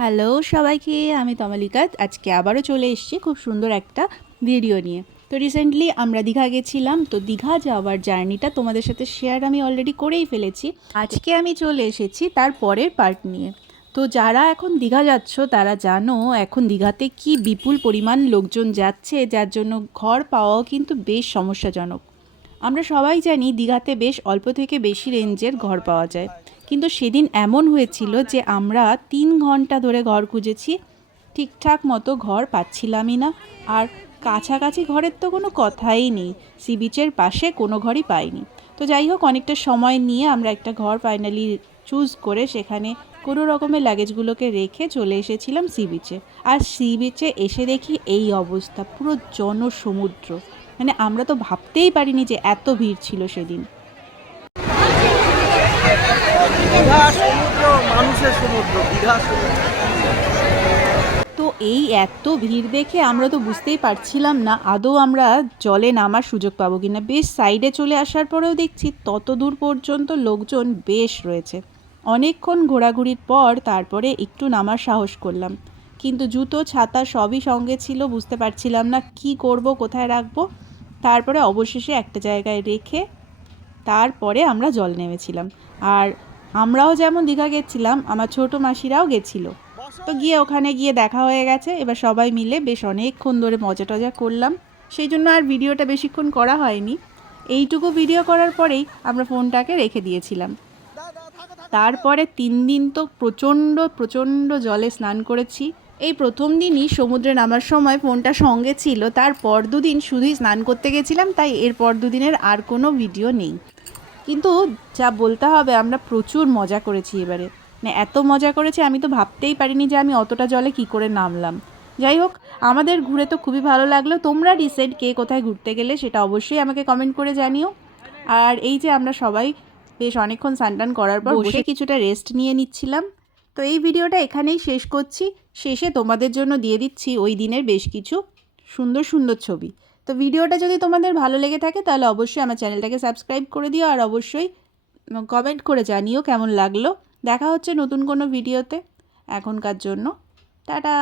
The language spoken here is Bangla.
হ্যালো সবাইকে, আমি তমালিকা। আজকে আবারও চলে এসেছি খুব সুন্দর একটা ভিডিও নিয়ে। তো রিসেন্টলি আমরা দীঘা গেছিলাম, তো দীঘা যাওয়ার জার্নিটা তোমাদের সাথে শেয়ার আমি অলরেডি করেই ফেলেছি। আজকে আমি চলে এসেছি তার পরের পার্ট নিয়ে। তো যারা এখন দীঘা যাচ্ছ তারা জানো এখন দীঘাতে কি বিপুল পরিমাণ লোকজন যাচ্ছে, যার জন্য ঘর পাওয়াও কিন্তু বেশ সমস্যাজনক। আমরা সবাই জানি দীঘাতে বেশ অল্প থেকে বেশি রেঞ্জের ঘর পাওয়া যায়, কিন্তু সেদিন এমন হয়েছিল যে আমরা 3 ঘন্টা ধরে ঘর খুঁজেছি, ঠিকঠাক মতো ঘর পাচ্ছিলামই না। আর কাছাকাছি ঘরের তো কোনো কথাই নেই, সি বিচের পাশে কোনো ঘরই পাইনি। তো যাই হোক, অনেকটা সময় নিয়ে আমরা একটা ঘর ফাইনালি চুজ করে সেখানে কোনো রকমের লাগেজগুলোকে রেখে চলে এসেছিলাম সি বিচে। আর সি বিচে এসে দেখি এই অবস্থা, পুরো জনসমুদ্র। মানে আমরা তো ভাবতেই পারিনি যে এত ভিড় ছিল সেদিন। দীঘা সমুদ্র, মানুষের সমুদ্র, দীঘা সমুদ্র। তো এই এত ভিড় দেখে আমরা তো বুঝতেই পারছিলাম না আদৌ আমরা জলে নামার সুযোগ পাবো কিনা। বেশ সাইডে চলে আসার পরেও দেখছি তত দূর পর্যন্ত লোকজন বেশ রয়েছে। অনেকক্ষণ ঘোরাঘুরির পর তারপরে একটু নামার সাহস করলাম, কিন্তু জুতো ছাতা সবই সঙ্গে ছিল, বুঝতে পারছিলাম না কি করব, কোথায় রাখবো। তারপরে অবশেষে একটা জায়গায় রেখে তারপরে আমরা জল নেমেছিলাম। আর আমরাও যেমন দীঘা গেছিলাম, আমার ছোটো মাসিরাও গেছিলো। তো গিয়ে ওখানে গিয়ে দেখা হয়ে গেছে, এবার সবাই মিলে বেশ অনেকক্ষণ ধরে মজা টজা করলাম। সেই জন্য আর ভিডিওটা বেশিক্ষণ করা হয়নি। এইটুকু ভিডিও করার পরেই আমরা ফোনটাকে রেখে দিয়েছিলাম। তারপরে 3 দিন তো প্রচণ্ড প্রচণ্ড জলে স্নান করেছি। এই প্রথম দিনই সমুদ্রে নামার সময় ফোনটা সঙ্গে ছিল, তারপর 2 দিন শুধুই স্নান করতে গেছিলাম, তাই এরপর 2 দিনের আর কোনো ভিডিও নেই। কিন্তু যা বলতে হবে, আমরা প্রচুর মজা করেছি এবারে। মানে এত মজা করেছি, আমি তো ভাবতেই পারিনি যে আমি অতটা জলে কি করে নামলাম। যাই হোক, আমাদের ঘুরে তো খুবই ভালো লাগলো। তোমরা রিসেন্ট কে কোথায় ঘুরতে গেলে সেটা অবশ্যই আমাকে কমেন্ট করে জানিও। আর এই যে আমরা সবাই বেশ অনেকক্ষণ স্নান করার পর বসে কিছুটা রেস্ট নিয়ে নিচ্ছিলাম। তো এই ভিডিওটা এখানেই শেষ করছি। শেষে তোমাদের জন্য দিয়ে দিচ্ছি ওই দিনের বেশ কিছু সুন্দর সুন্দর ছবি। তো ভিডিওটা যদি তোমাদের ভালো লেগে থাকে তাহলে অবশ্যই আমার চ্যানেলটাকে সাবস্ক্রাইব করে দিও, আর অবশ্যই কমেন্ট করে জানিও কেমন লাগলো। দেখা হচ্ছে নতুন কোনো ভিডিওতে। এখনকার জন্য টাটা।